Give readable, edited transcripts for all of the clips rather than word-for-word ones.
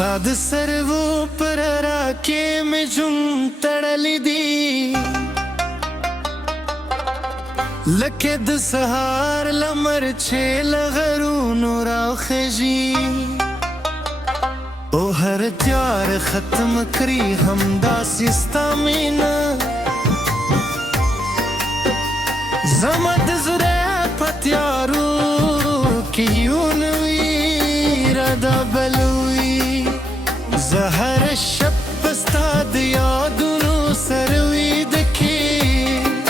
ستاد سرو پر راکې مې جون تړلې دي لکه د سهار لمر چې له غرونو راخېژي او هر تیار ختم کړي همداسې ستا مینه زما د زړه په تیارو کې یو نوی رادا بلوي زه هره شب په ستا د یادونو سره ویده کېږم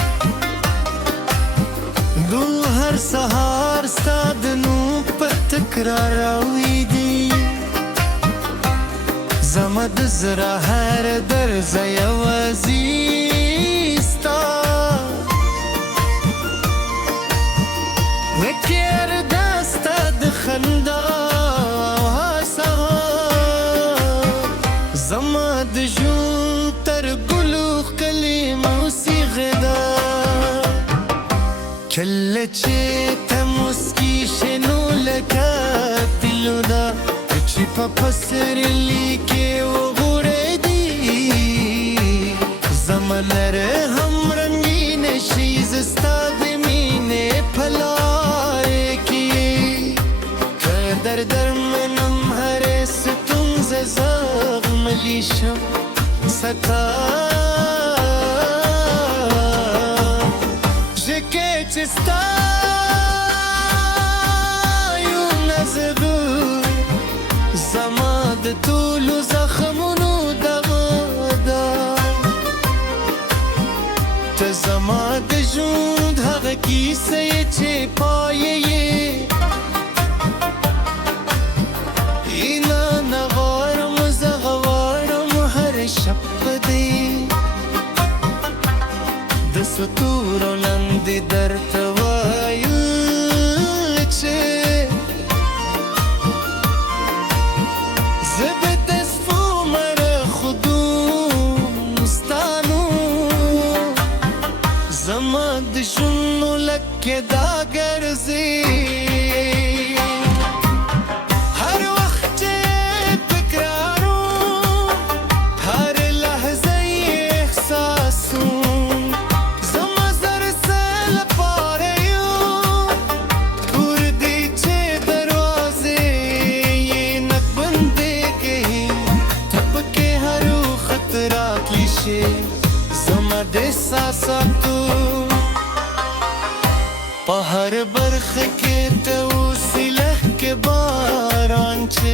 هر سهار ستا د نوم په تکرار راویدي زما د زړه هر درزه یوازې ستا وکړ دا ستا د خندا زما د ژوند تر ګلو ښکلې موسیقي ده کله چې ته موسکي شې نو لکه تلونه چې په پسرلي کې وغوړېدي زما لره هم رنګین شي زه ستا د مینې په لارې کې که دردمنم هرې ستونزه زغملی شم ستا چې ستا یو نظر زما د ټولو زخمونو دغه ده ته زما د ژوند هغه کیسه یې چې پای یې ایله نه غواړم زه غواړم هر شب په دې د ستورو لاندې درته وایم چې زه به د سپوږمۍ خودم ستا نوم زما د ژوند لکه دا ګرځي زما د احساساتو په هر برخه کې ته اوسې لکه باران چې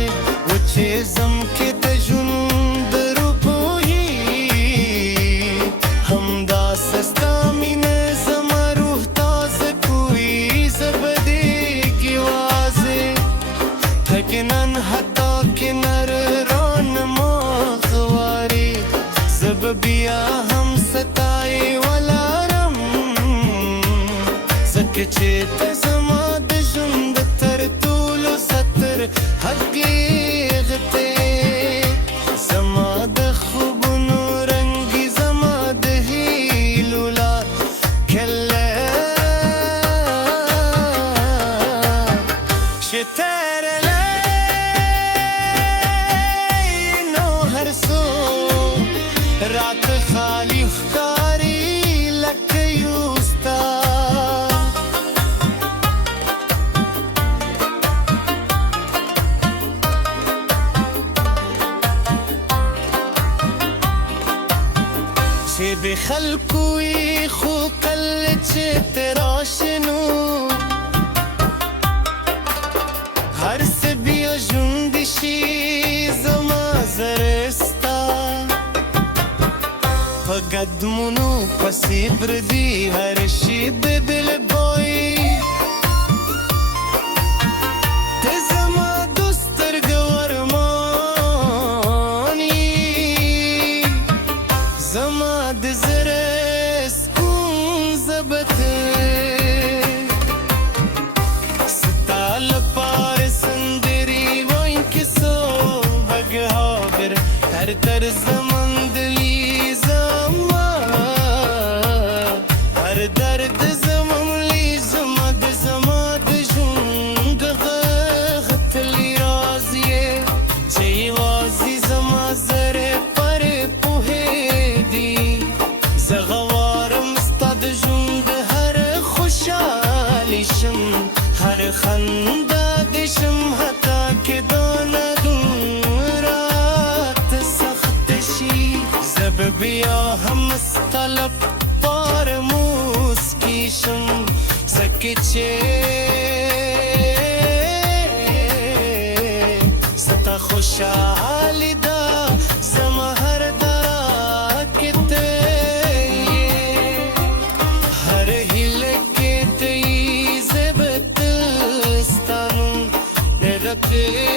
وچېږم کې د ژوند روبویي همداسې ستا مینه زما روح تازه کوي زه به دې کې واځې تکنن حتی کنار رانما غوارې زه به بیا هم ستای ولارم ځکه چې ته زما د ژوند تر ټولو ستر حقیقت زما د خوبونو رنګي زما د هیلو لار کله چې ترلی نو هر څوک راته خالی ښکاري لکه یو ستا چې د خلکو یې خو کله چې ته راشې نو هر څه بیا ژوندي شي زما زړه ستا په قدمونو پسې پردي هر شي د دل بوی ته زما د سترګو ارمان یې زما د زړه سکون زه به ته ستا لپاره سندرې وایم کیسو بګهاګر هر طرز مندلي هر درد زمم لی زما د ژوند غتلی رازیه چې یوازې بیا همستلب پارموز کیشم سکچه ستا خوشحالی دا زمهر دا کتے هر هیله کتے زبط ستانم نرده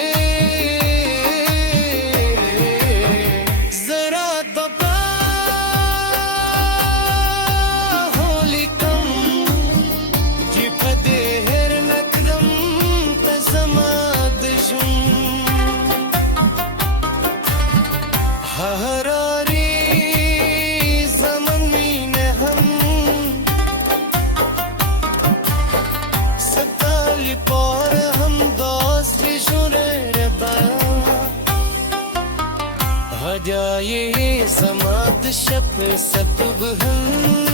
जाए समाद शप सतुब हम